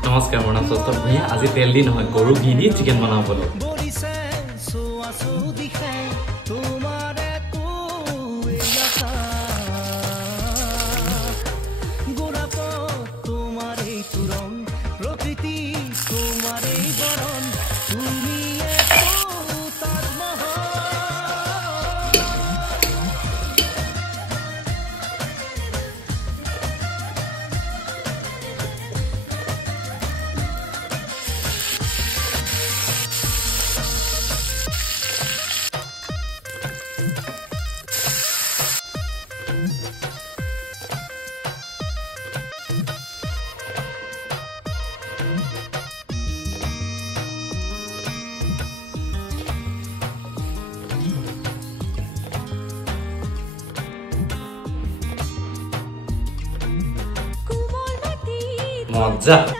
নমস্কাৰ মোৰ নাম সস্ত ভূঞা আজি তেল দি নহয় গৰু ঘি দি চিকেন বনাব বলো মজা